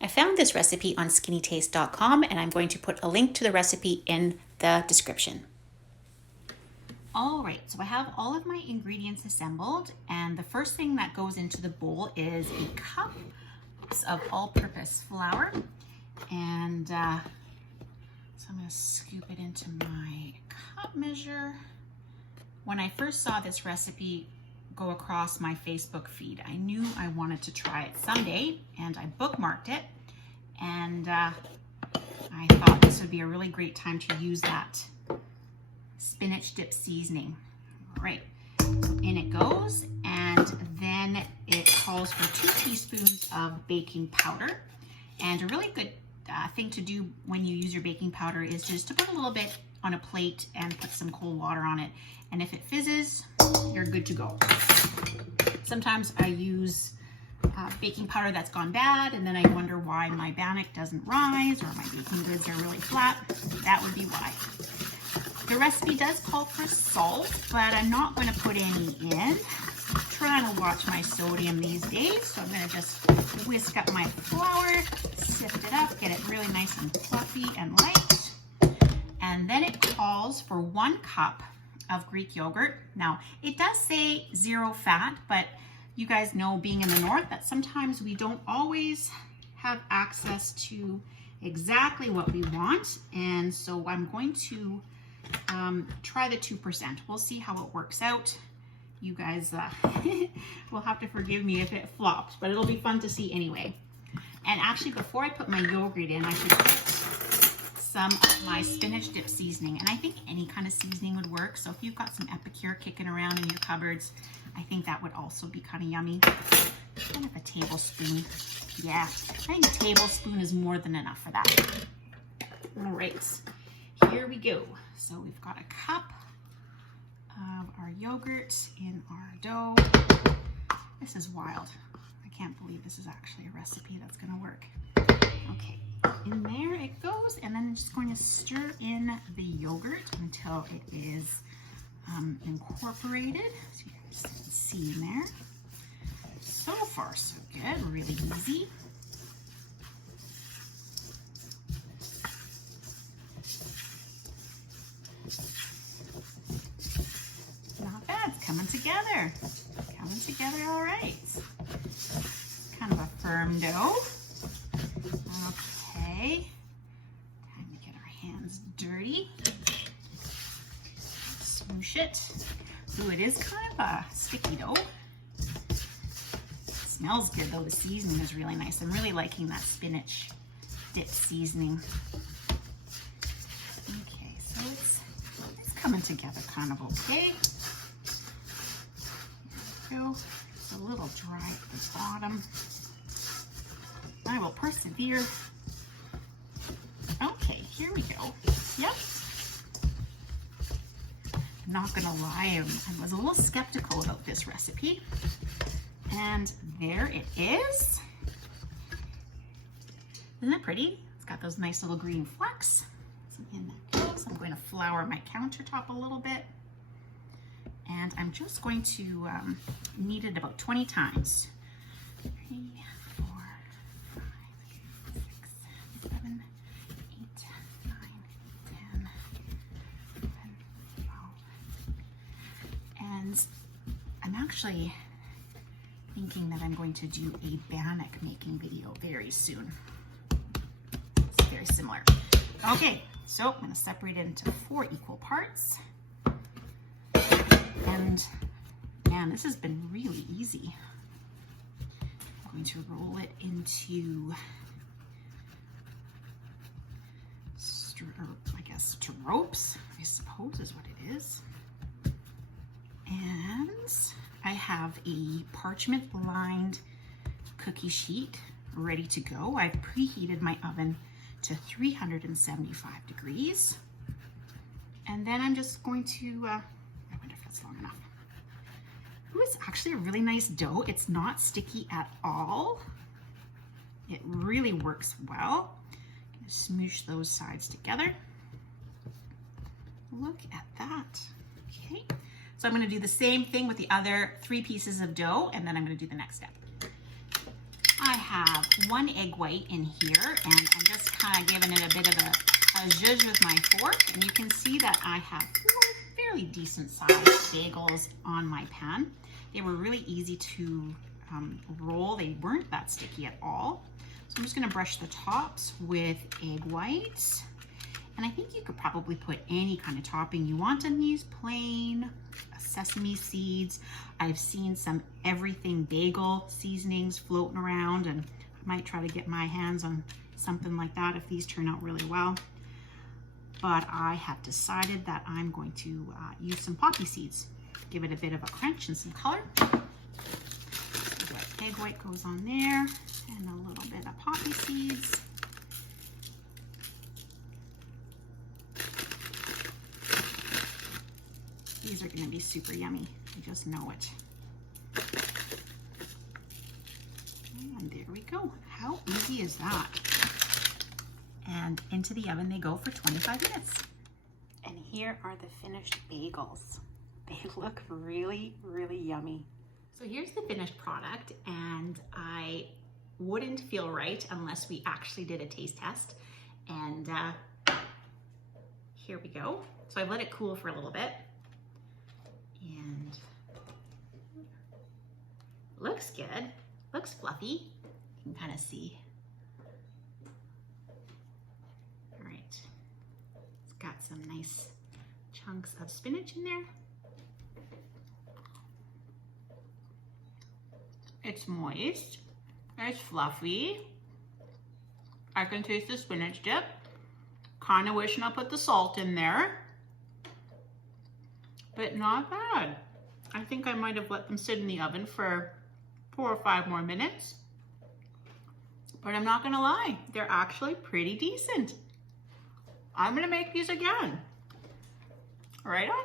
I found this recipe on skinnytaste.com and I'm going to put a link to the recipe in the description. All right, so I have all of my ingredients assembled, and the first thing that goes into the bowl is a cup of all-purpose flour, and so I'm going to scoop it into my cup measure. When I first saw this recipe go across my Facebook feed, I knew I wanted to try it someday, and I bookmarked it, and I thought this would be a really great time to use that spinach dip seasoning. All right, so in it goes, and then it calls for 2 teaspoons of baking powder. And a really good thing to do when you use your baking powder is just to put a little bit on a plate and put some cold water on it. And if it fizzes, you're good to go. Sometimes I use baking powder that's gone bad, and then I wonder why my bannock doesn't rise or my baking goods are really flat. That would be why. The recipe does call for salt, but I'm not going to put any in. I'm trying to watch my sodium these days, so I'm going to just whisk up my flour, sift it up, get it really nice and fluffy and light. And then it calls for 1 cup of Greek yogurt. Now, it does say 0 fat, but you guys know, being in the north, that sometimes we don't always have access to exactly what we want. And so I'm going to try the 2%. We'll see how it works out. You guys will have to forgive me if it flops, but it'll be fun to see anyway. And actually, before I put my yogurt in, I should put some of my spinach dip seasoning. And I think any kind of seasoning would work. So if you've got some Epicure kicking around in your cupboards, I think that would also be kind of yummy. Kind of a tablespoon. Yeah, I think a tablespoon is more than enough for that. All right, here we go. So we've got a cup of our yogurt in our dough. This is wild. I can't believe this is actually a recipe that's going to work. Okay, in there it goes, and then I'm just going to stir in the yogurt until it is incorporated. So you guys can see in there. So far, so good. Really easy. Not bad. It's coming together. Coming together all right. Kind of a firm dough. Okay. Time to get our hands dirty. Smoosh it. Ooh, it is kind of a sticky dough. It smells good though. The seasoning is really nice. I'm really liking that spinach dip seasoning. Okay, so it's coming together kind of okay. There we go. It's a little dry at the bottom. I will persevere. Okay, here we go. Yep. I'm not gonna lie, I was a little skeptical about this recipe. And there it is. Isn't that pretty? It's got those nice little green flecks. So in that goes. I'm going to flour my countertop a little bit. And I'm just going to knead it about 20 times. 3, 4, 5, 6, 7, 8, 9, 10, 11, 12. And I'm actually thinking that I'm going to do a bannock making video very soon. It's very similar. Okay, so I'm going to separate it into 4 equal parts. And man, this has been really easy. I'm going to roll it into, I guess, to ropes, I suppose is what it is. And I have a parchment lined cookie sheet ready to go. I've preheated my oven to 375 degrees. And then I'm just going to, I wonder if that's long enough. Ooh, it's actually a really nice dough. It's not sticky at all. It really works well. I'm gonna smoosh those sides together. Look at that. Okay, so I'm gonna do the same thing with the other 3 pieces of dough, and then I'm gonna do the next step. I have 1 egg white in here, and I'm just kind of giving it a bit of a zhuzh with my fork, and you can see that I have 4 fairly decent sized bagels on my pan. They were really easy to roll. They weren't that sticky at all. So I'm just gonna brush the tops with egg whites. And I think you could probably put any kind of topping you want on these, plain, sesame seeds. I've seen some everything bagel seasonings floating around, and I might try to get my hands on something like that if these turn out really well. But I have decided that I'm going to use some poppy seeds. Give it a bit of a crunch and some color. Egg white goes on there, and a little bit of poppy seeds. These are going to be super yummy. I just know it. And there we go. How easy is that? And into the oven they go for 25 minutes. And here are the finished bagels. They look really, really yummy. So here's the finished product, and I wouldn't feel right unless we actually did a taste test. And here we go. So I've let it cool for a little bit. And looks good, looks fluffy. You can kind of see. All right, it's got some nice chunks of spinach in there. It's moist, it's fluffy. I can taste the spinach dip. Kind of wishing I put the salt in there. But not bad. I think I might have let them sit in the oven for 4 or 5 more minutes. But I'm not gonna lie, they're actually pretty decent. I'm gonna make these again. Right on.